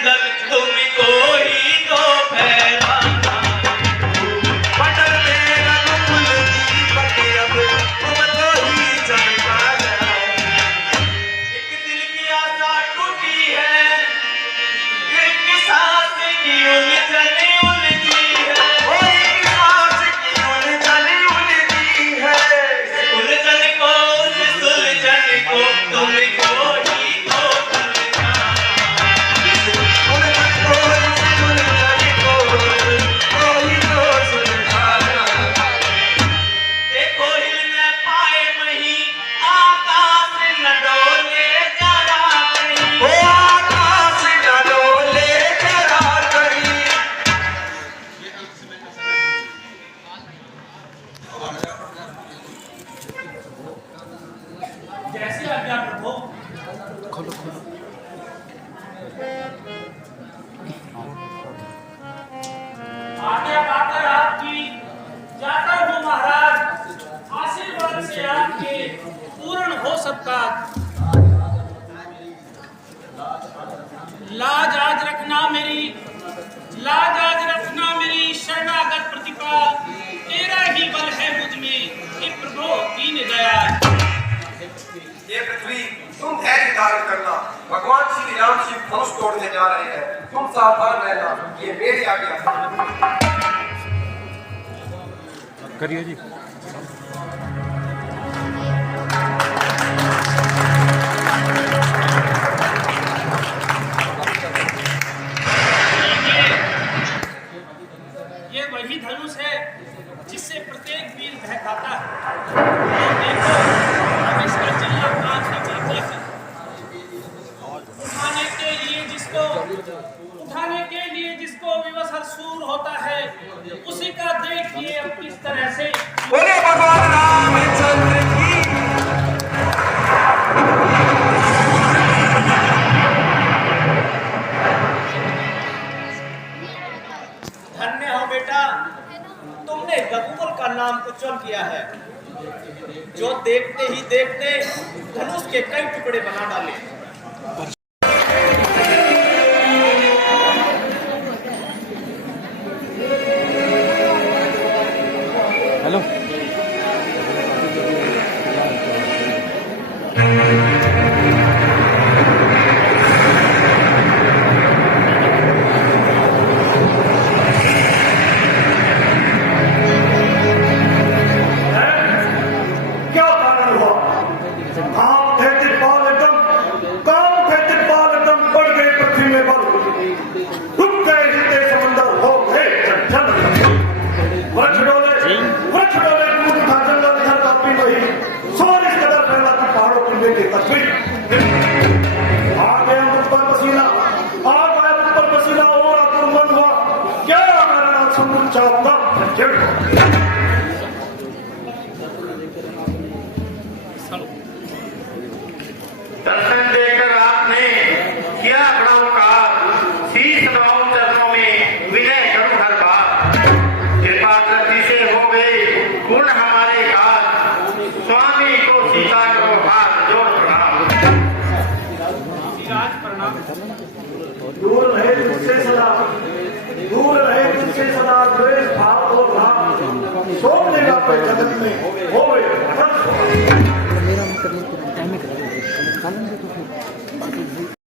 जंगल तुमको ही तो फैलाना। बटन मेरा गुल दीपक अब तुमको ही चमकाना। एक दिल की आशा टूटी है, एक सांस की उलझन उलझी है। ओ एक सांस की उलझन उलझी है। उलझन को उस सुलझन को तुमको ही तो सुलझाना। उलझन को इस उलझन को कोई तो सुलझाना। देखो हिल न पाए मही, आकाश न डोले जरा कहीं। ओ आकाश न डोले जरा कहीं। जैसे आज्ञा प्रभु। आज्ञा पाकर आपकी जाता हूँ महाराज, आशीर्वाद से आपके पूर्ण हो सबका। लाज आज रखना मेरी, लाज आज रखना मेरी शरणागत प्रतिभा। तेरा ही बल है मुझ में, हे प्रभु दीन दयाल। ये पृथ्वी तुम धैर्य धारण करना। भगवान श्री राम जी धनुष तोड़ने जा रहे हैं, तुम सावधान रहना। ये मेरी आज्ञा है। करिए जी। ये वही धनुष है जिससे प्रत्येक वीर भय खाता है। और देखो अब इसका चलना काम ही बाकी है। उठाने के लिए जिसको विवश हर सूर होता है, उसी का देखिए अब किस तरह से। बोले भगवान रामचंद्र की। धन्य हो बेटा, तुमने रघुकुल का नाम उच्चारण किया है, जो देखते ही देखते धनुष के कई टुकड़े बना डाले। हेलो। क्या कारण हुआ? काम थे तिरपाल एकदम, काम थे तिरपाल एकदम, बढ़ गए पृथ्वी में बल, डूब गए हिलते समंदर, हो गए जल। वृक्ष डोले, वृक्ष डोले, कूद उठा जंगल इधर कांपी वही, सोर इस कदर फैला कि पहाड़ों की लेके तस्वीर। आ गया मुझ पर पसीना, आ गया मुझ पर पसीना, और आतुर मन हुआ, क्या कारण आज समुद्र चाहूंगा। दर्शन देकर आपने किया बड़ा उपकार, शीश नवाओं चरणों में विनय करूं हर बार। कृपा दृष्टि से हो गए पूर्ण हमारे काज, स्वामी को सीता करो हाथ जोड़ प्रणाम। दूर रहे तुझसे सदा, दूर रहे तुझसे सदा द्वेष भाव और राग, सोम लेगा पर जगत में होवे अनंत।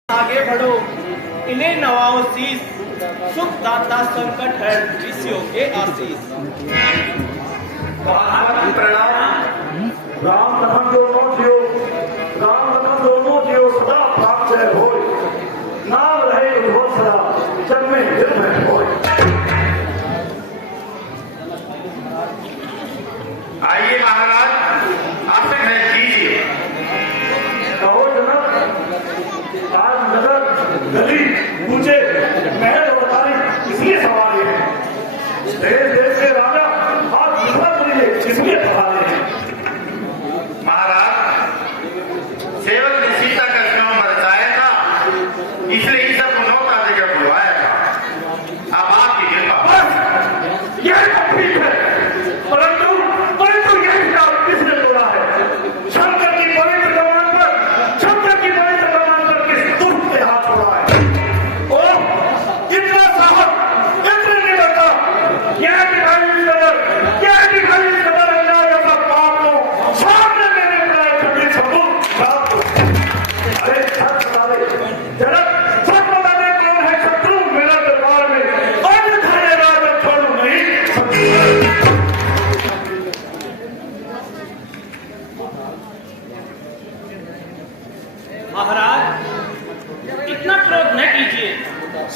आगे बढ़ो, इन्हें नवाओ शीस, सुख दाता संकट है ऋषियों के आशीष। प्रणाम। राम लखन दोनों जियो, राम लखन दोनों जियो, सदा प्राप्त होय, नाम रहे उद्भव सदा, जग में निर्भय होय। आइए महाराज, आसन है कीजिए। कहो जनक, आज नगर गली ऊंचे महल और तारी इसलिए सवारी है, देश देश के राजा आज विफल लिए इसलिए सवारी है। महाराज, सेवक ने सीता का स्नेह बरसाया था, इसलिए ही सब नौका देकर बुलवाया था। अब आपकी कृपा। बस यह तो ठीक है, परंतु परंतु यह हिसाब किसने तोड़ा है? शंकर की पवित्र कमान पर, शंकर की पवित्र कमान पर किस दुष्ट के हाथ छोड़ा है? और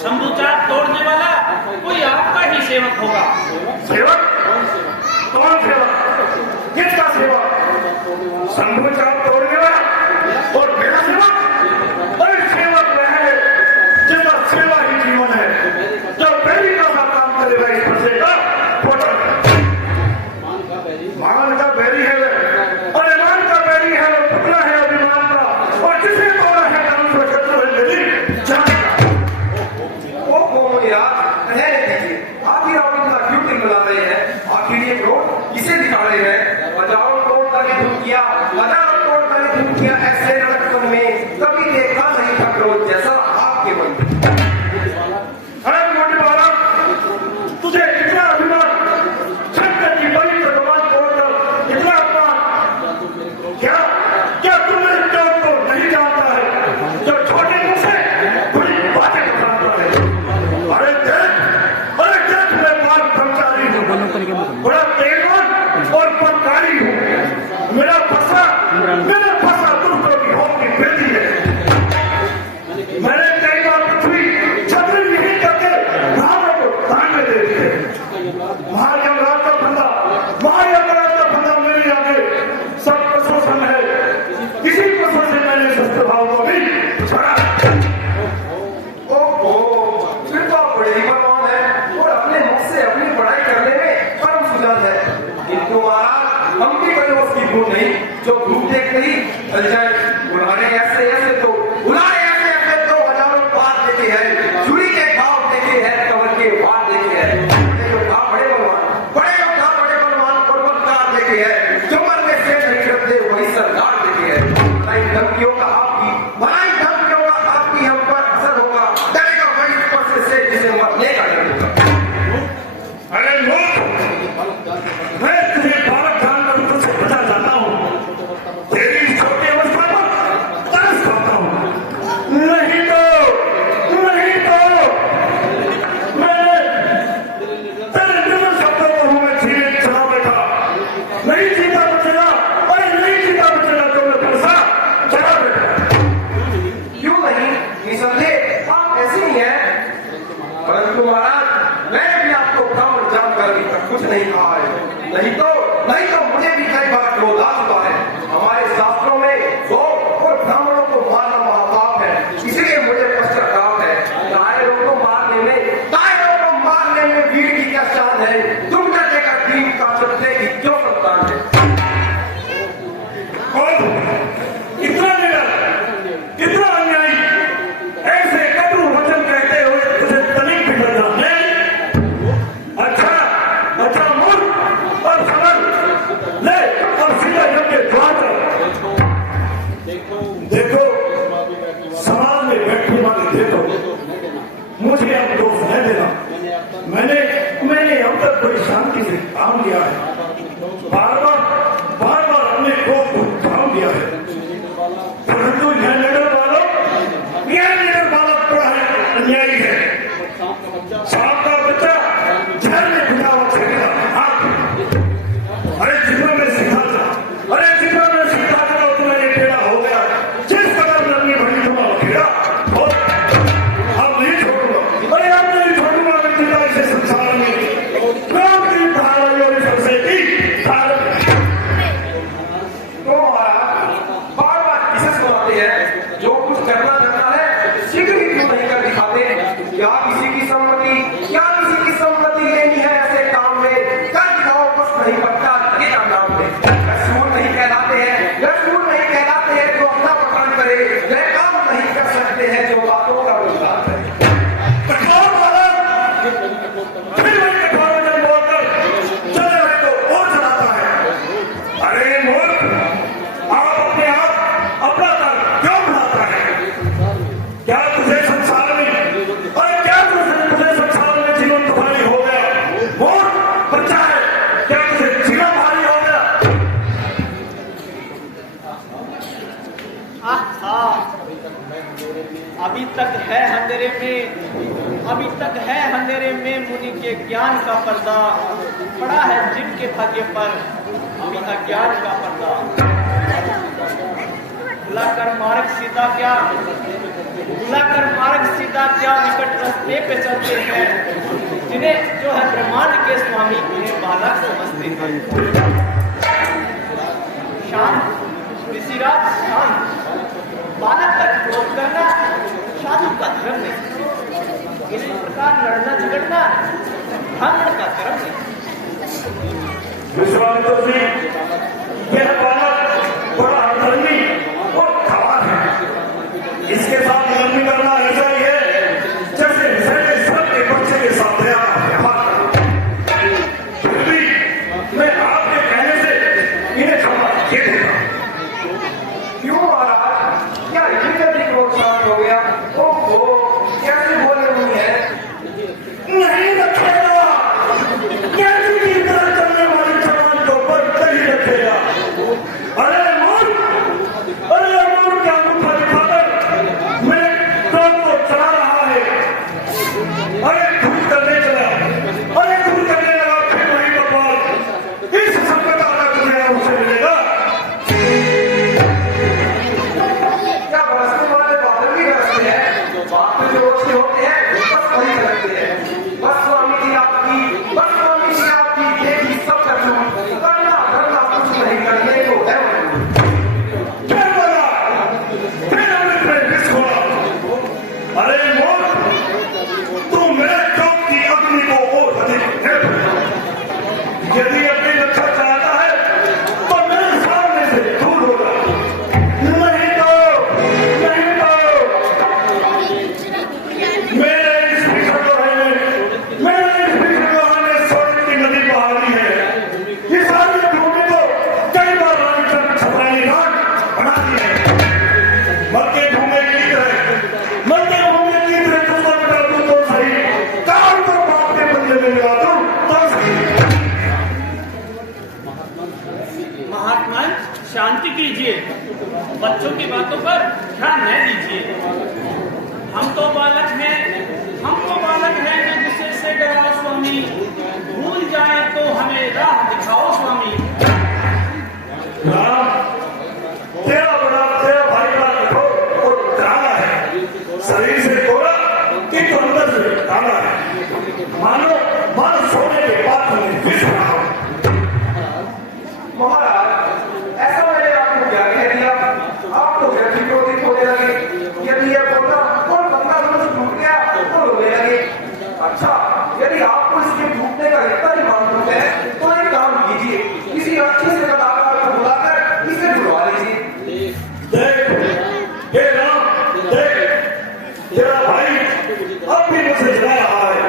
शंभुचाप तोड़ने वाला कोई आपका ही सेवक होगा। सेवक? कौन सेवक? किसका सेवक? शंभुचाप तोड़ने वाला और मेरा सेवक? अरे सेवक वह है जिसका सेवा ही जीवन है, जो पहली का काम करेगा इस फंसेगा। मान का बैरी है वह, और ईमान का बैरी है वो, पुतला है अभिमान का, और जिसे तोड़ा है काम से शत्रु है मेरी जान का। ओ यार ठहरे दीजिए, आखिर आप इतना क्यों टिलमिला रहे हैं? आखिर ये क्रोध किसे दिखा रहे हैं? हजारों करोड़ का युद्ध किया, हजारों करोड़ का युद्ध किया, ऐसे रणक्षेत्र में कभी देखा नहीं था क्रोध जैसा आपके मन में। अरे मोटे वाला, तुझे इतना अभिमान, शंकर की बलि पर भगवान तोड़कर इतना अपमान, क्या क्या तुम इस चोट को नहीं जानता है जो छोटे मुंह से बड़ी बातें बताता है? अरे देख मैं पाक ब्रह्मचारी हूँ, बड़ा तेजवान और पटकारी हूँ। मेरा फंसा दुष्टों की होम की बेटी है। मैंने कई बार पृथ्वी छत्र नहीं करके रावण को दान में दे दी है। महायमराज का फंदा मेरे आगे सब प्रशोषण है। इसी प्रशोषण से मैंने शस्त्र भाव को भी छोड़ा। ओहो, फिर तो आप बड़े ही बलवान हैं और अपने मुख से अपनी पढ़ाई करने में परम सुजान है। किंतु महाराज हम भी कभी उसकी भूल नहीं जो धूप देखते ही ढल जाए। बुलाने ऐसे तो हजारों बात देखे हैं, छुरी के घाव देखे हैं, कमर के वार देखे हैं। बड़े बलवान पर्वतकार देखे हैं, जो मन में से नहीं करते वही सरदार देखे हैं। भलाई धमकियों का आपकी हम पर असर होगा, डरेगा वही ऊपर से जिसे मरने का डर होगा। अरे लोग, मैं तुझे बालक जानकर तुझसे बचा जाता हूँ। तेरी छोटी अवस्था पर तरस खाता हूँ। नहीं तो मैं तेरे निर्मल शब्दों को हूँ मैं धीरे चला बैठा। नहीं जीता बचेगा, अरे नहीं जीता बचेगा तो मैं फंसा चला बैठा। क्यों नहीं, निसंदेह आप ऐसे ही हैं। परंतु महाराज मैंने भी आपको ब्राह्मण जानकर अभी तक कुछ नहीं कहा है। नहीं तो मुझे भी कई बार क्रोध आ चुका है। हमारे शास्त्रों में गौ और ब्राह्मणों को मारना महापाप है, इसलिए मुझे पश्चाताप है। कायरों को मारने में वीर की क्या शान है? तुम न देखा दीन का सत्य की क्यों संतान है? कौन इतना निडर, इतना अन्यायी, ऐसे कटु वचन कहते हुए तुझे तनिक भी डरना नहीं? अच्छा मूर्ख और समझ ले, और सीधा जब के द्वार पर देखो समाज में बैठने वाले देखो, मुझे अब दोष न देना। मैंने अब तक बड़ी शांति से काम लिया है, बार बार अपने क्रोध को थाम लिया है। परंतु यह निडर बालक बड़ा है, अन्यायी है। सांप का बच्चा जहर में घुटा हुआ फेंकेगा। अरे जीवन में सीखा था तुम्हें ये टेढ़ा हो गया। जिस कदर लड़नी भरी तुम्हारा टेढ़ा और अब नहीं छोड़ूंगा। अरे अब नहीं छोड़ूंगा मैं पिता इसे संसार में क्रोध की धारा और सबसे की धारा। तो बार किसे सुनाते हैं? जो कुछ करना चाहता है शीघ्र ही क्यों नहीं कर दिखाते? क्या किसी की सम्मति लेनी है ऐसे काम में? कर दिखाओ, बस नहीं पड़ता लगेगा नाम में। रसूल नहीं कहलाते हैं जो अपना पठान करे, वह काम नहीं कर सकते हैं जो बातों का रोजगार करे। कठोर बालक फिर वही कठोर वचन बोलकर चले हुए तो और चलाता है। अरे मूर्ख, आप अपने आप अपना दर क्यों बढ़ाता है? क्या तुझे संसार में जीवन तुम्हारी हो गया? मूर्ख बच्चा है, क्या तुझे जीवन भारी हो गया? अभी तक है अंधेरे में मुनि के ज्ञान का पर्दा पड़ा है जिनके भाग्य पर अभी अज्ञान का पर्दा। बुलाकर मार्ग सीधा क्या निकट रास्ते पे चलते हैं, जिन्हें जो है ब्रह्मांड के स्वामी उन्हें बालक समझते हैं। शांत, ऋषिराज शांत, बालक तक क्रोध करना साधु का धर्म नहीं। इस प्रकार लड़ना झगड़ना ब्राह्मण का धर्म नहीं। विश्वामित्र जी, यह बालक बड़ा अधर्मी और खवार है। इसके साथ लड़ाई करना ऐसा ही है जैसे निषेधे सर्प के बच्चे के साथ व्यवहार करना। फिर भी मैं आपके कहने से इन्हें क्षमा दे देता। क्यों महाराज, क्या इतनी जल्दी क्रोध शांत हो गया? ओहो, कैसे बोले हुई है? नहीं रखेगा, कैसी की तरह चलने वाली जवान को पर नहीं रखेगा। अरे मोर क्या मुखा दिखाकर मेरे क्रोध को चला रहा है। अरे दूर करने चला, अरे दूर करने लगा, फिर वही बकवास। इस संकट का तुम्हें उसे मिलेगा। क्या बरसने वाले बादल भी बरसते हैं? बात में जो रोशनी होते हैं बस वही लगते हैं। बस स्वामी जी आपकी देखी सब करना कुछ नहीं करने को है। क्या बोला? फिर अमृत में विष घोला। अरे मोर, तू मेरे क्रोध की अग्नि को और अधिक है। यदि अपनी रक्षा चाहता है तो मेरे सामने से दूर होगा, नहीं तो मेरे इस भीषण लोहे ने स्वर्ग की नदी बहाली है। ये सारी भूमि को कई बार रानी कर छतरानी रात बना दी है। मरके भूमि की तरह तुझको मिटा दूं तो सही, काल को बाप के बदले में मिला दूं तो सही। महात्मा शांति कीजिए, बच्चों की बातों पर ध्यान न दीजिए। हमको बालक है कि गुस्से से डराओ स्वामी, भूल जाए तो हमें राह दिखाओ स्वामी। राम, तेरा भाई का कठोर और काला है, शरीर से गोरा किंतु अंदर से काला है। मानो सोने के बाद हमें विष रहा हो। महाराज, ऐसा मैंने आपको क्या कह दिया? आप तो व्यक्ति क्रोधित होने लगे। यदि यह बोलना और बंदा रोज टूट गया तो रोने लगे। अच्छा, यदि आपको इसके टूटने का इतना ही मालूम है तो एक काम कीजिए, किसी अच्छे से कलाकार को बुलाकर इसे बुलवा लीजिए। देख, हे राम, देख, तेरा भाई अब भी मुझे जला रहा है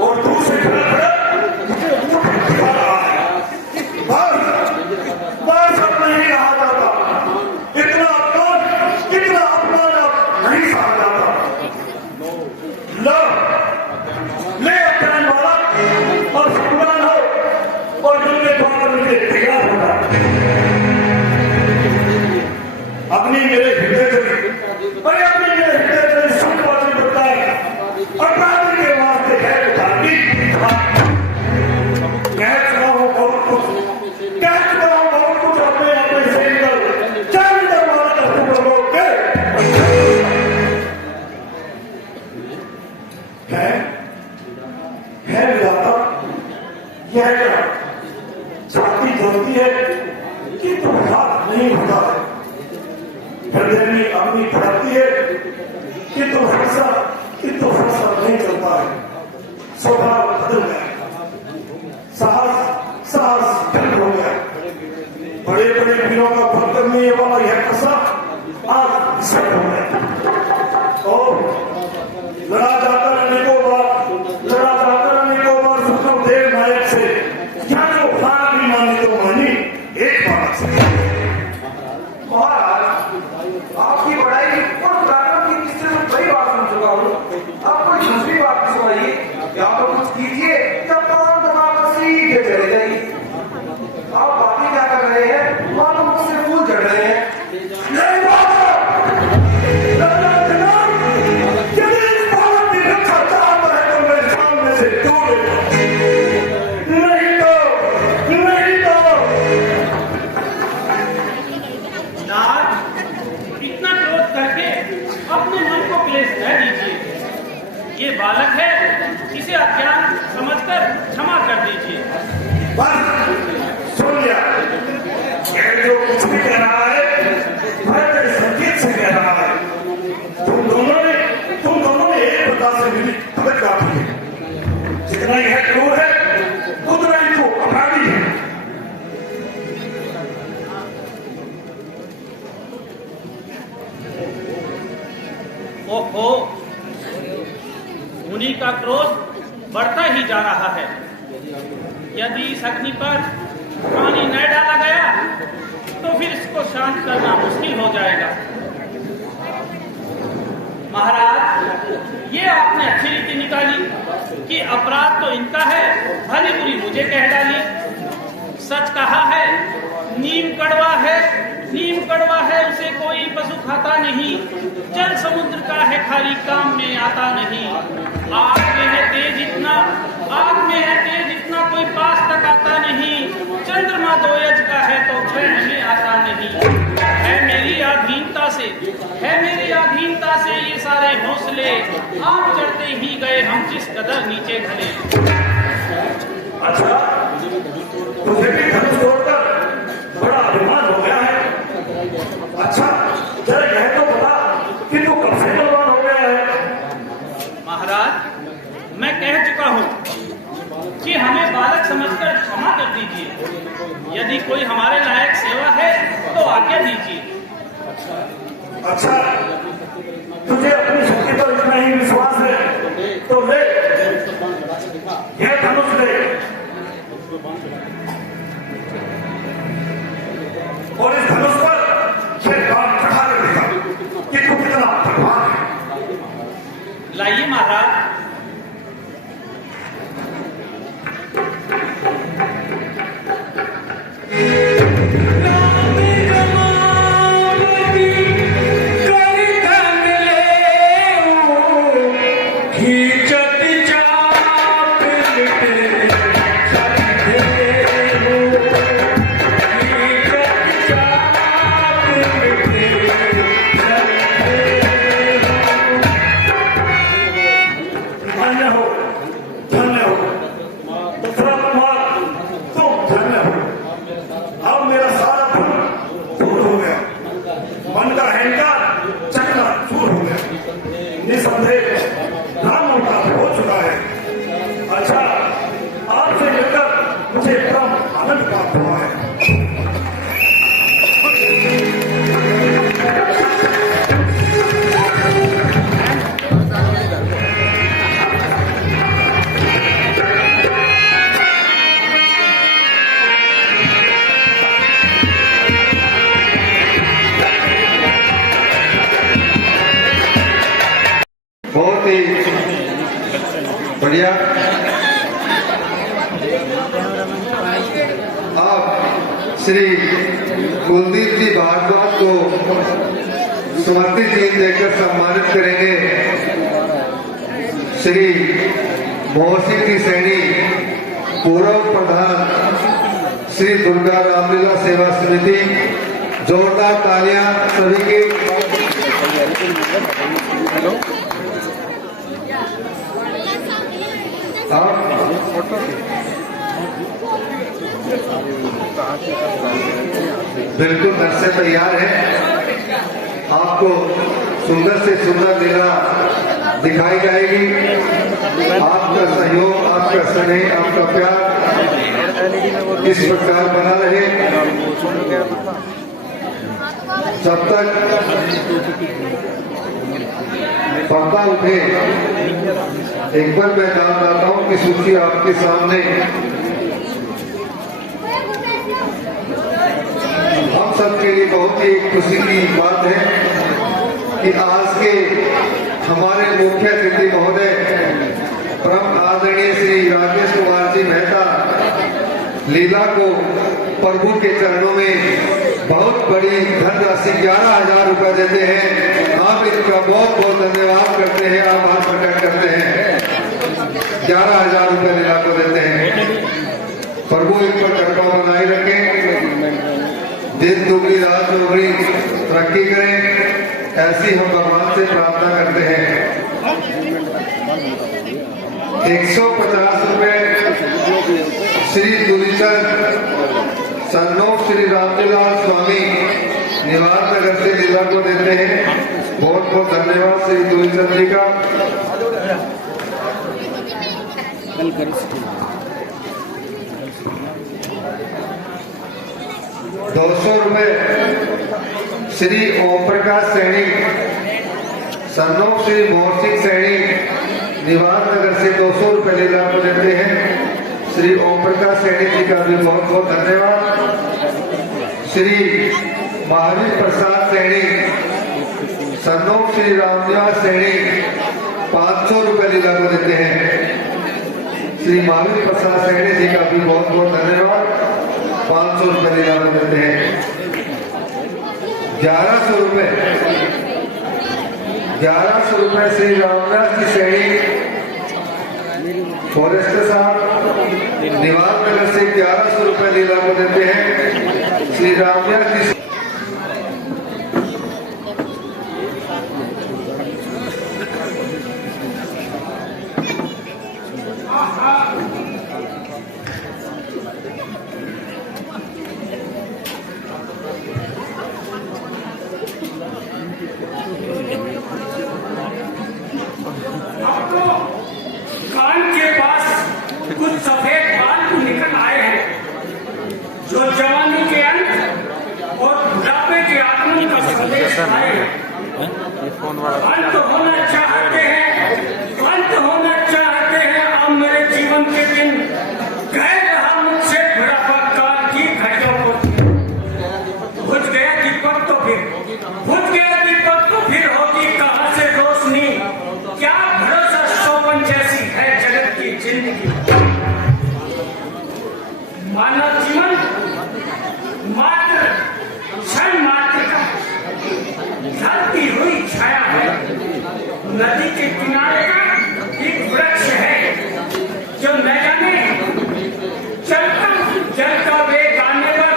और दूर से खड़ा मुझे ऊँट दिखा रहा है। बस अब नहीं रहा जाता। इतना अपमान अब नहीं सहा जाता। ले अपने बालक और सावधान हो और जिनके द्वारा मुझे तैयार होगा। अपनी मेरे हृदय संवादी बताए अपराधी के वास्ते है उठानी। कह चुका हूं बहुत कुछ अपने से निकल चल दरबार का टुकड़ा लोग के है विधाता। यह क्या जाति जलती है कि तो हाथ नहीं होता है, हृदय में अग्नि भड़कती है कि तो फंसा नहीं चलता है। स्वभाव बदल गया, साहस ठंड हो गया। बड़े वीरों का भक्त करने वाला यह कसा आज विसर्ग हो गया। और लड़ा जाता रहने को बार सुखदेव नायक से क्या जो हार भी मानी तो मानी एक बार से। महाराज, आपकी बड़ाई और प्राणों की किससे मैं बड़ी बात सुन चुका हूँ। आप कोई दूसरी बात भी सुनाइए, या तो कुछ कीजिए तब तमाम सीधे चले जाइए। आप बातें क्या कर रहे हैं? मानो मुझसे फूल चढ़ रहे हैं। नहीं बाबा, यदि इस बालक की रक्षा चाहता है तो मेरे सामने से दूर नहीं तो नाथ, इतना क्रोध करके अपने मन को क्लेश न दीजिए। ये बालक है, इसे अज्ञान समझकर क्षमा कर दीजिए। बस सुन लिया। ये जो कुछ भी कह रहा है मैं तेरे संकेत से कह रहा है। तुम दोनों ने एक प्रकार से मिली भगत काफी है। जितना यह क्रूर है उतना ही तो अपराधी है। ओहो, मुनि का क्रोध बढ़ता ही जा रहा है। यदि इस अग्नि पर पानी न डाला गया तो फिर इसको शांत करना मुश्किल हो जाएगा। महाराज, ये आपने अच्छी रीति निकाली कि अपराध तो इनका है, भली बुरी मुझे कह डाली। सच कहा है, नीम कड़वा है उसे कोई पशु खाता नहीं। जल समुद्र का है खाली काम में आता नहीं। आग में है तेज इतना कोई पास तक आता नहीं। चंद्रमा 2 यज का है तो क्षय में आता नहीं। है मेरी अधीनता से ये सारे हौसले, आप चढ़ते ही गए हम जिस कदर नीचे ढले। अच्छा, तुझे भी धनुष तोड़कर बड़ा अभिमान हो गया है। अच्छा, जरा यह तो बता कि तू कब से बलवान हो गया है? महाराज, मैं कह चुका हूँ कि हमें बालक समझकर क्षमा कर दीजिए। यदि कोई हमारे लायक सेवा है तो आज्ञा दीजिए। अच्छा, तुझे अपनी शक्ति पर इतना ही विश्वास है तो ले, यह धनुष ले और इस धनुष पर यह बाण चढ़ा कर दिखा कि तू कितना बलवान है। लाइए महाराज। बहुत ही बढ़िया। आप श्री कुलदीप जी भारद्वाज को स्मृति चिन्ह देकर सम्मानित करेंगे। श्री मोहसिन जी सैनी, पूर्व प्रधान श्री दुर्गा रामलीला सेवा समिति। जोरदार तालियां सभी के। बिल्कुल घर से तैयार है। आपको सुंदर से सुंदर लीला दिखाई जाएगी। आपका सहयोग, आपका स्नेह, आपका प्यार इस प्रकार बना रहे। जब तक पर्दा उठे, एक बार मैं दाताओं की सूची आपके सामने। हम सबके लिए बहुत ही खुशी की बात है कि आज के हमारे मुख्य अतिथि महोदय परम आदरणीय श्री राजेश कुमार जी मेहता लीला को प्रभु के चरणों में बहुत बड़ी धनराशि 11,000 रुपए देते हैं। आप इनका बहुत बहुत धन्यवाद करते हैं, आभार प्रकट करते हैं। 11,000 रुपए लीला को देते हैं। प्रभु इन पर कृपा बनाए रखें, दिन दुगनी रात चौगनी तरक्की करें, ऐसी हम भगवान से प्रार्थना करते हैं। 150 रुपए श्री दूरीचंद सन्नोफ श्री रामलीलाल स्वामी निवास नगर से लीला को देते हैं। बहुत बहुत धन्यवाद श्री दूरीचंद जी का। 200 रुपए श्री ओम प्रकाश सैनी सन्नोफ श्री मोहन सिंह सैनी निवास नगर से 200 रुपए लीला को देते हैं। श्री ओम प्रकाश सैनी जी का भी बहुत बहुत धन्यवाद। श्री महावीर प्रसाद सैनी सन्नोफ श्री रामनिवास सैनी 500 रुपए लीला को देते हैं। श्री महावीर प्रसाद सैनी जी का भी बहुत बहुत धन्यवाद। 500 रुपए लीला को देते हैं। 1100 रुपए श्री रामदास जी सैनी फॉरेस्टर साहब निवास नगर से 1100 रुपए लीला को देते हैं। श्री रामदास जी कान के पास कुछ सफेद बाल निकल आए हैं जो जवानी के अंत और बुढ़ापे के आगमन का संदेश आए हैं। अंत होना चाहते हैं, अंत होना चाहते हैं। अब मेरे जीवन के दिन कह रहा मुझसे बुढ़ापा काल की घड़ियों को बुझ गया दीपक तो फिर बुझ गया दीपक तो फिर होगी कहां से रोशनी। क्या भरोसा शोभन जैसी है जगत की जिंदगी। मानव जीवन मात्र क्षण मात्र का ढलती हुई छाया है। नदी के किनारे का एक वृक्ष है जो न जाने चलता जल का वेग आने पर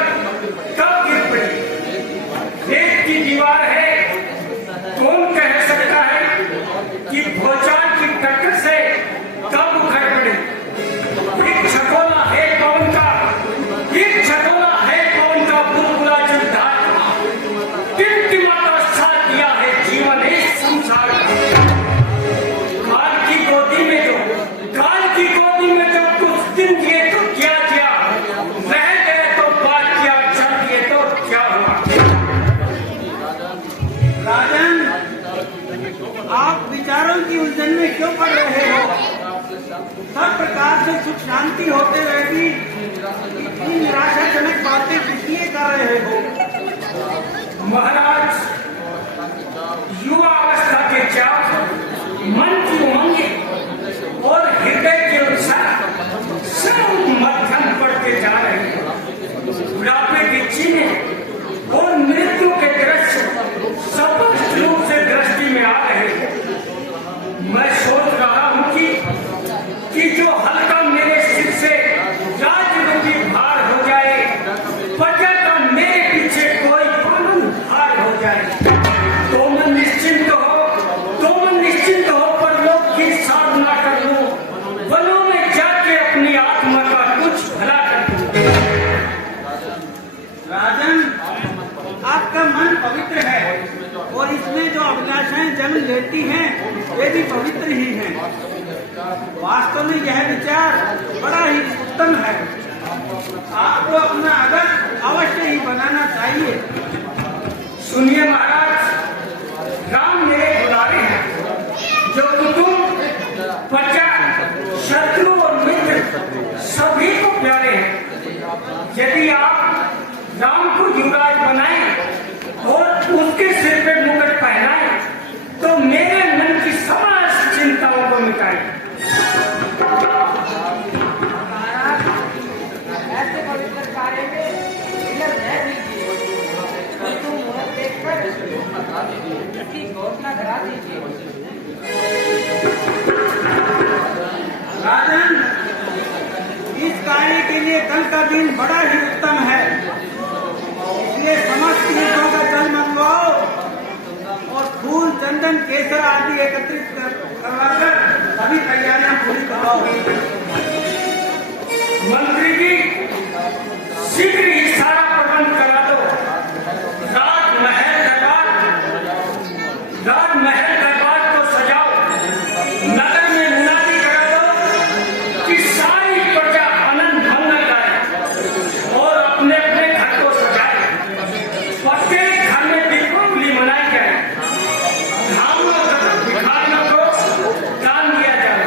कब गिर पड़ी। रेत की दीवार है, कौन कह सकता है कि भूचाल की टक्कर से कब उखड़ पड़े। एक छकोला है पवन का, एक छकोला है पवन का बुलबुला जुलता टिमटिमाता साथ दिया है जीवन इस संसार का। काल की गोदी में जो कुछ दिन किए तो क्या किया, रह गए तो बात किया, चल दिए तो क्या हुआ। राजन, आप विचारों की उलझन में क्यों पड़ रहे हो? सब प्रकार से सुख शांति होते हुए भी इतनी निराशाजनक बातें इसलिए कर रहे हो? महाराज, युवा अवस्था के चाव, मन की उमंगे और हृदय के अनुसार सब मध्यम पड़ते जा रहे हैं। बुढ़ापे के चीने और मृत्यु के दृश्य स्पष्ट रूप से दृष्टि में आ रहे हैं। मैं सोच रहा हूं कि जो हल्का मेरे सिर से राजरूपी भार हो जाए, बचा का मेरे पीछे कोई कानून हार हो जाए तो मैं निश्चिंत हो पर लोग की साधना कर लूं, वनों में जाके अपनी आत्मा का कुछ भला कर दूं। राजन, आपका मन पवित्र है और इसमें जो अभिलाषाएं जन्म लेती हैं वे भी पवित्र ही हैं। वास्तव में यह विचार बड़ा ही उत्तम है। आपको अपना अगर अवश्य ही बनाना चाहिए। सुनिए महाराज, राम मेरे दुलारे हैं जो कुटुंब प्रजा शत्रु और मित्र सभी को प्यारे हैं। यदि आप राम को युवराज बनाएं और उसके सिर पे मुकुट पहनाएं तो मेरे मन की समस्त चिंताओं को मिटाएं। ऐसे पवित्र कार्य में विघ्न रह दीजिए, परंतु मुहूर्त देखकर इसकी घोषणा करा दीजिए। राजन, इस कार्य के लिए कल का दिन बड़ा ही उत्तम है, इसलिए समस्त तीर्थों का जल मंगवाओ और फूल, चंदन, केसर आदि एकत्रित करवाकर सभी तैयारियां पूरी कराओ। मंत्री जी शीघ्र ही सारा प्रबंध करा दो। राजमहल दरबार को सजाओ। नगर में मुनादी करा दो कि सारी प्रजा आनंद मंगल गाए और अपने अपने घर को सजाए। प्रत्येक घर में दीपावली मनाई जाए। भिखारियों को दान दिया जाए।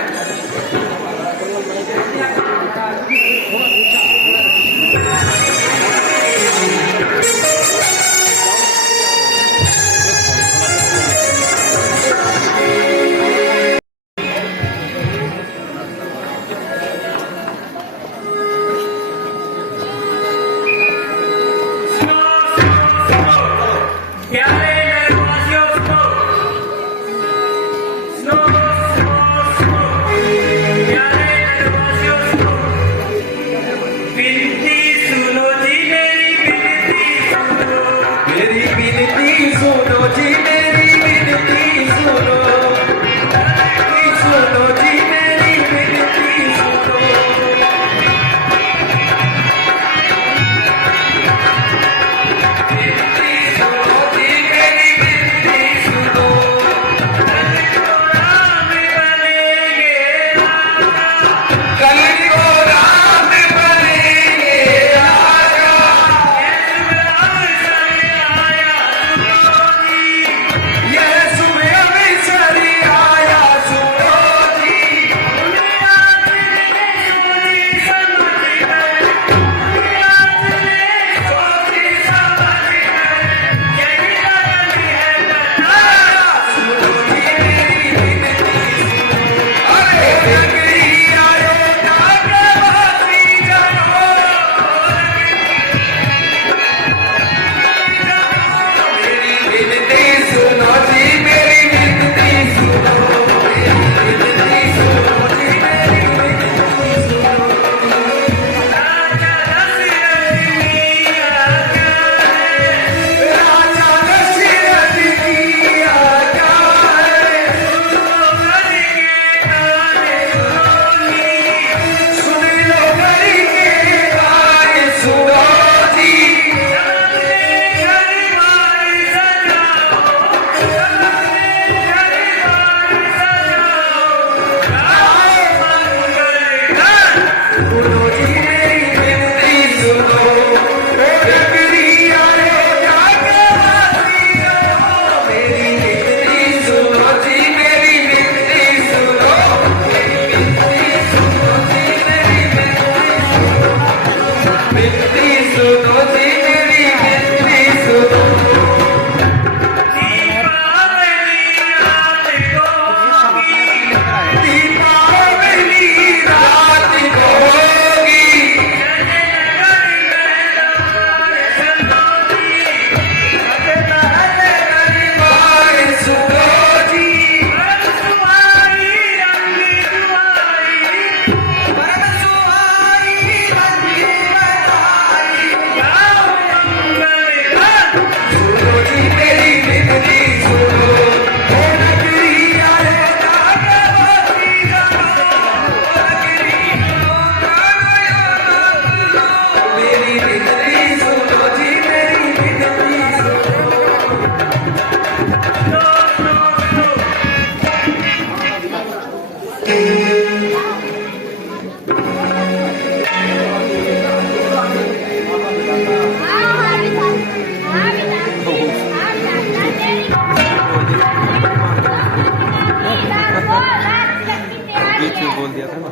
बोल दिया था ना।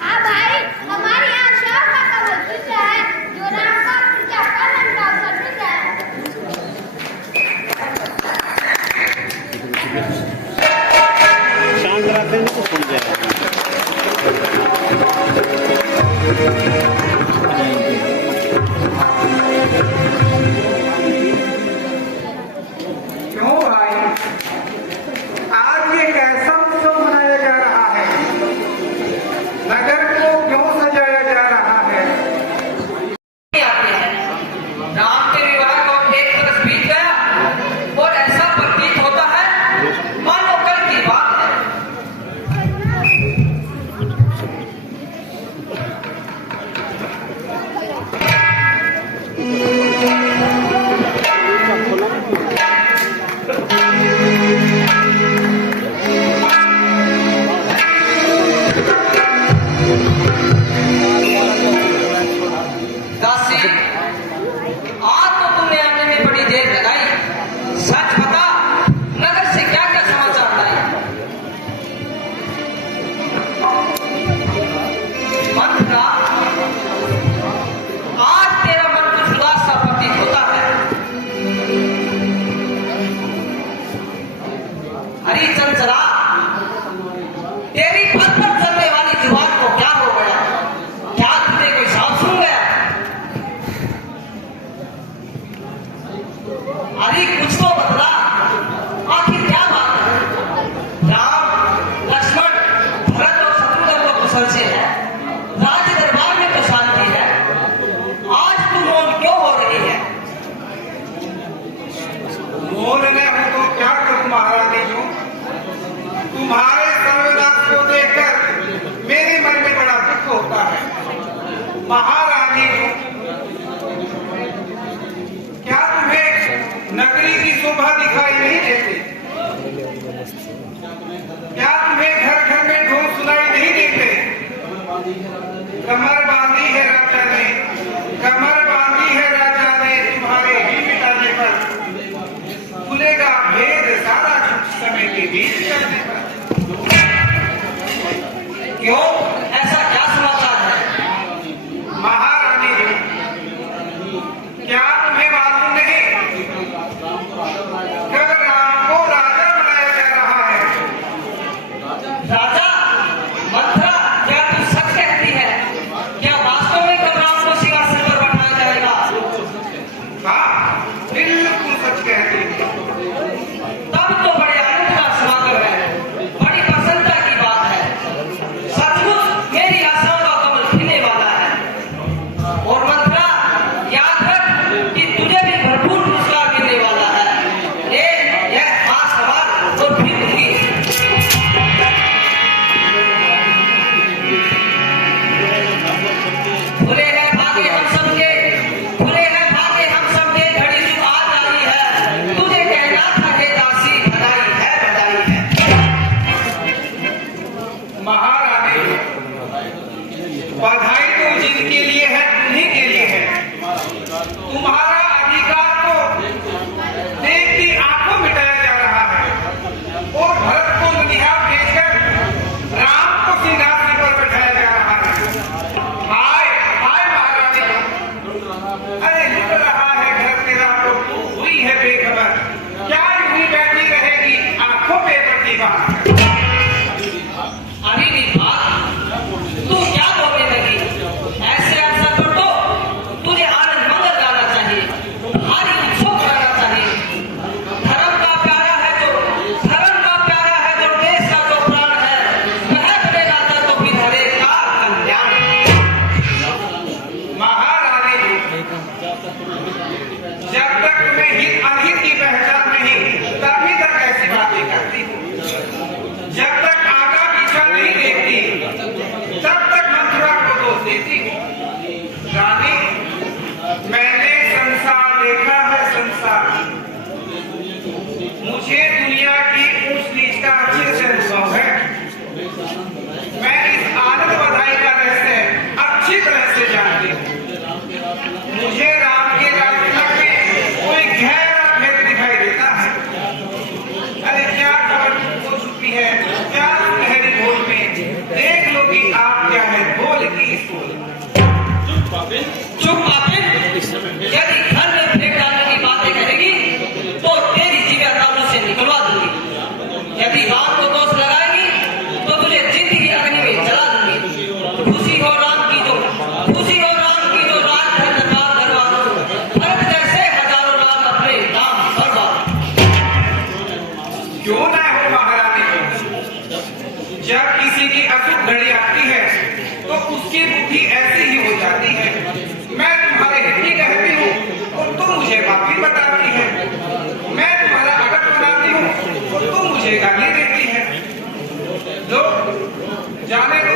हाँ भाई, हमारे यहाँ शाम का वस्तु है जो राम का पूजा करने का अवसर है। शांत रखते हैं तो सुन जाएगा। क्यों भाई, आज ये कैसा उत्सव मनाया जा रहा है? नगर को क्यों सजाया जा रहा है? राम के विवाह को 1 वर्ष बीत गया और ऐसा प्रतीत होता है मानो कल की बात है। कुशल से है, राज दरबार में तो शांति है, आज तुम मौन क्यों हो रही है? मौन न हो तो क्या करूं महारानी जो, तुम्हारे सर्वनाश को देखकर मेरे मन में बड़ा दुख होता है। महारानी जो, क्या तुम्हें नगरी की शोभा दिखाई नहीं देती? क्या तुम्हें घर घर में ढोल सुनाई नहीं देते? कमर बांधी है राजा ने, कमर बांधी है राजा ने, तुम्हारे ही मिटाने पर खुलेगा भेद सारा समय के बीच चलने पर। क्यों, ऐसा क्या समाचार है? महारानी जी, क्या तुम्हें मालूम नहीं, कल राम को राजा बनाया जा रहा है। राजा? मंत्रा, क्या तू सच कहती है? क्या वास्तव में कल राम को सिंहासन पर बैठाया जाएगा? हाँ, बिल्कुल सच कहती है। तब तो बड़े आनंद का समागम है, बड़ी प्रसन्नता की बात है। सचमुच मेरी आशाओं का कमल खिलने वाला है। और मंत्रा, याद रख कि तुझे भी भरपूर पुरस्कार मिलने वाला है। यह खास सवाल और फिर दूंगी। खुले हैं भाग्य हम सबके, खुले हैं भाग्य हम सबके, घड़ी जो आज आई है, तुझे कहना था हे दासी, बधाई है, बधाई है। महारानी, बधाई तो जिनके लिए है उन्हीं के लिए है। तुम्हारा अधिकार तो देख की आंखों मिटाया जा रहा है और भरत को ननिहाल भेजकर राम को सिंहासन पर बैठाया जा रहा है। हाय हाय महारानी, अरे लुट रहा है घर तेरा तो तू हुई है बेखबर, क्या यूं ही बैठी रहेगी आंखों पे प्रतिभा? अरे नी बात, तू क्या बोलने लगी? ऐसे अवसर पर तो तुझे आनंद मंगल गाना चाहिए, भारी उत्सव कराना चाहिए। धर्म का प्यारा है जो, धर्म का प्यारा है जो, देश का जो प्राण है, वह बने राजा तो फिर हरे का कल्याण। महारानी जी, जब तक तुम्हें हित अहित की पहचान नहीं, तभी तक ऐसी बातें करती हो। जब तक आगा पीछा नहीं देखती, तब तक मथुरा को दोष देती हो। रानी, मैंने संसार देखा है, संसार। मुझे दुनिया की ऊंच नीच का अच्छे से अनुभव है। मैं इस आनंद बधाई का रहस्य अच्छी तरह से जानती हूँ। मुझे राम के राजतिलक में कोई गहरा भेद दिखाई देता है। अरे क्या खबर तुमको छुपी है, क्या सुनहरी भोल में, देख लो कि आप क्या है भोल की सोल। चुप पापिन, यदि घर में फेंक डालने की बातें करेगी तो तेरी जीवा ताबू से निकलवा दूंगी। यदि राम को दोष लगाएगी तो तुझे जिंदगी अग्नि में जला दूंगी। खुशी हो राम की जो, खुशी हो राम की जो, राज धन दरबार दरबार, भरत जैसे हजारों राम अपने नाम बर्बाद। क्यों ना हो महारानी, जब किसी की अशुभ घड़ी आती है तो उसकी बुद्धि ऐसी ही हो जाती है। मैं तुम्हारे हित ही कहती हूँ और तुम मुझे बाकी बताती है। मैं तुम्हारा अगट बनाती हूँ और तुम मुझे गाली देती है। लो, जाने दो,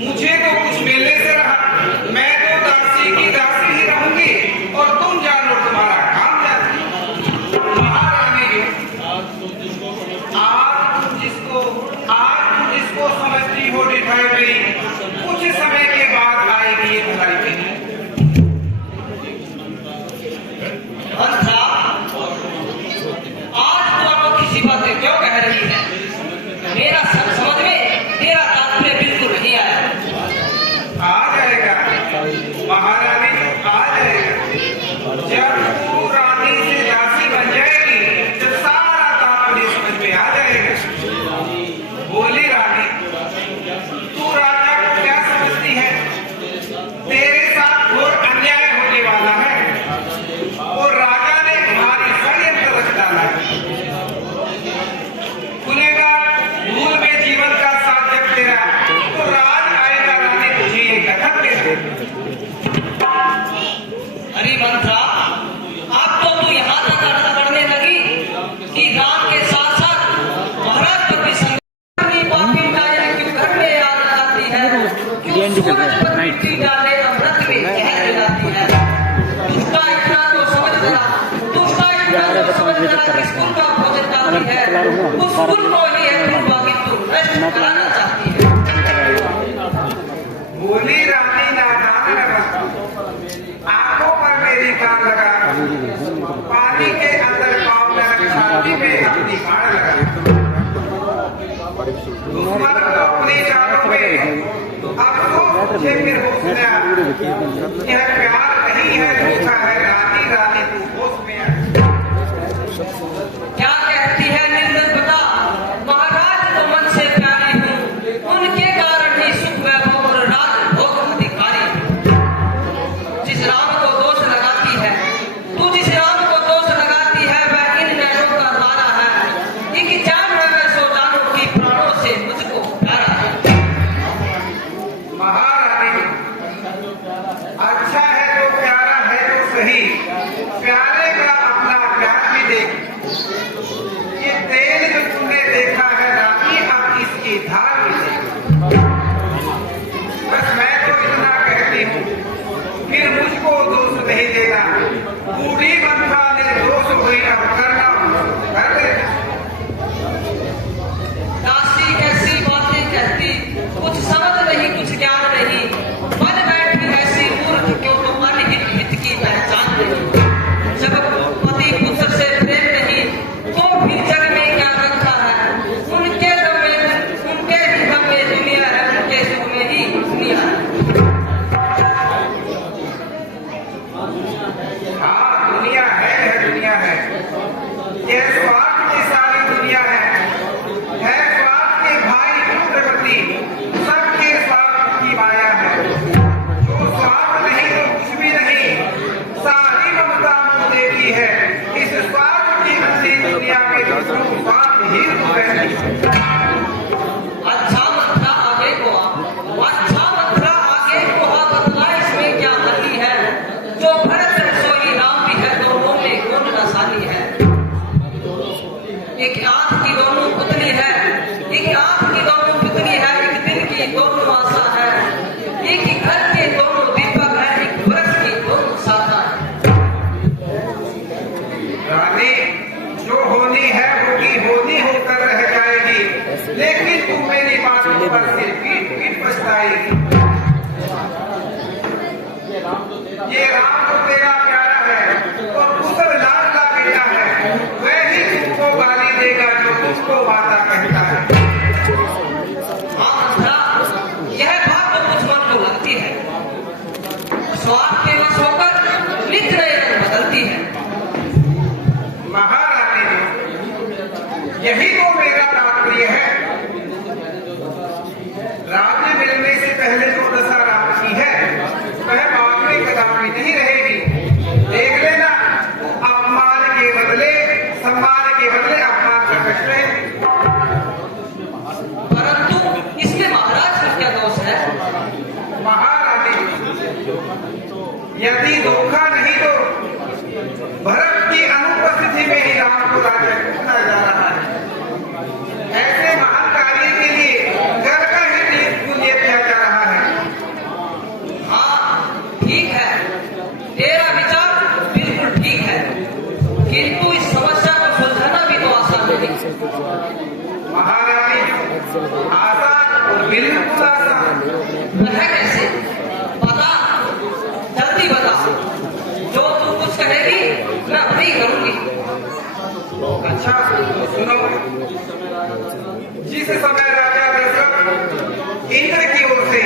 मुझे तो कुछ मिलने से रहा, मैं तो दासी की दासी ही रहूंगी और तुम जानो तुम्हारा काम जाती। महारानी जी, आज तुम जिसको समझती हो दिखाई मेरी, कुछ समय के बाद आएगी ये भलाई मेरी। मंत्रा, आज तू अनोखी सी बातें क्यों कह रही है? मेरा समझ में तेरा तात्पर्य बिल्कुल नहीं आया। आ जाएगा महारानी, आ जाएगा। जब तू रानी से दासी बन जाएगी तो सारा तात्पर्य समझ में आ जाएगा। बोली रानी, तू राजा है, DND चल रहा है, सूरज पर मिट्टी डाले अमृत में जहर मिलाती है। दुष्टा इतना तो समझ जरा, दुष्टा इतना तो समझ जरा किस कुल का भोजन करती है, उस कुल को ही है दुर्भागी तू नष्ट कराना चाहती है। बोली रानी नादान लगा, आंखों पर मेरी कान लगा, पानी के अंदर पाँव में छाती में अपनी बाढ़ लगा। दुश्मन को अपनी चालों में अफसोस मुझे फिर होश में आ, यह प्यार नहीं है धोखा है, रानी रानी तू होश में आ। क्या कहती है निर्दय बता, महाराज तो मन से प्यारी हूँ, उनके कारण ही सुख वैभव और राज भोग अधिकारी हूँ। जिस राम को दोष लगाती है तू, जिस राम को दोष लगाती है वह इन नैनों का तारा है, एक जान है वह सौ जानों की प्राणों से मुझको प्यारा है। महारानी अच्छा है तो प्यारा है तो सही, प्यारे का अपना प्यार भी देख। ये तेल जो तुमने देखा है रानी, अब इसकी धार भी देख। बस मैं तो इतना कहती हूँ, फिर मुझको दोष नहीं देना। बूढ़ी मंथा निर्दोष हुई, अब करना कर दे। दासी कैसी बातें कहती, कुछ समझ नहीं कुछ ज्ञान नहीं, मन बैठी ऐसी मूर्ख क्यों तो अनहित हित की पहचान नहीं। जब पति पुत्र से प्रेम नहीं तो फिर जग में क्या रखा है, उनके दम में उनके ही दम में दुनिया है, उनके सुख में ही दुनिया है। हाँ दुनिया है, यह दुनिया है, यह स्वार्थ की सारी दुनिया है स्वार्थ के भाई पुत्रवती, सबके स्वार्थ की माया है। जो स्वार्थ नहीं तो कुछ भी नहीं, सारी ममता मुझ देती है। इस स्वार्थ की अंधी दुनिया में दूसरों स्वार्थ ही रहती है। अच्छा मंत्रा आगे को आ, अच्छा मंत्रा आगे को आ, बतला इसमें क्या हली है, जो भरत सोई राम भी है दोनों में कौन नसानी है। एक आंख की दोनों पुतली है, एक आंख की दोनों पुतली है, एक दिन की दोनों आशा है, एक ही घर के दोनों दीपक है, एक वृक्ष की दोनों शाखा है। रानी जो होनी है होनी होकर रह जाएगी, लेकिन तू मेरी बातों पर सिर पीट पीट पछताएगी। ये राम तो तेरा प्यारा है और पुत्र लाल का बेटा है, वही तुमको गाली देगा जो तुझको माता कहता है। हाँ मंत्रा, यह बात तो कुछ मन को लगती है, स्वार्थ के वश होकर नित नए रंग बदलती है। महारानी यही तो मेरा तात्पर्य है। राज्य मिलने से पहले जो दशा राम की है वह बाद में कदापि नहीं रहेगी। देख लेना, अपमान के बदले सम्मान के बदले अपमान का कष्ट है। परंतु इसमें महाराज का क्या दोष है? महारानी यदि धोखा नहीं तो भरत की अनुपस्थिति में ही राम को राज्य पूछा जा रहा है। ऐसे महान कार्य के लिए घर का ही पुण्य किया जा रहा है। हाँ ठीक है, तेरा विचार बिल्कुल ठीक है, किंतु इस समस्या को सुलझाना भी तो आसान नहीं। महारानी आसान और बिल्कुल आसान वह कैसे? बता, जल्दी बता, जो तू कुछ कहेगी मैं वही करूंगी। अच्छा सुनो, जिस समय राजा दशरथ इंद्र की ओर से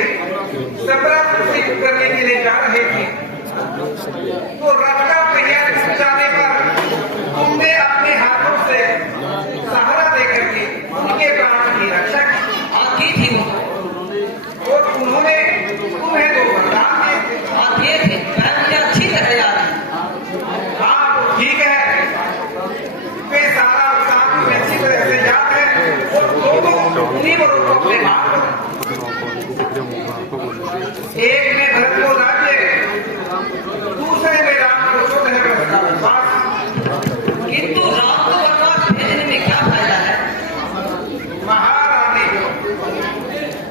सम्राट सिद्ध करने के लिए जा रहे थे, तो रथ का पहिया टूट जाने पर तुमने अपने हाथों से सहारा देकर के उनके प्राण की रक्षा की थी और उन्होंने तुम्हें दो वरदान दिए थे। मैं मुझे अच्छी तरह याद है। हाँ ठीक है, वे सारा वरदान तुम्हें अच्छी तरह से याद है और दोनों उन्हीं वरों को अपने हाथ एक में भरत को राज्य, दूसरे में राम को 14 वर्ष का वनवास। किंतु राम को वनवास भेजने में क्या फायदा है? महारानी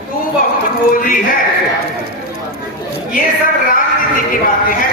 तू बहुत बोली है, ये सब राजनीति की बातें हैं।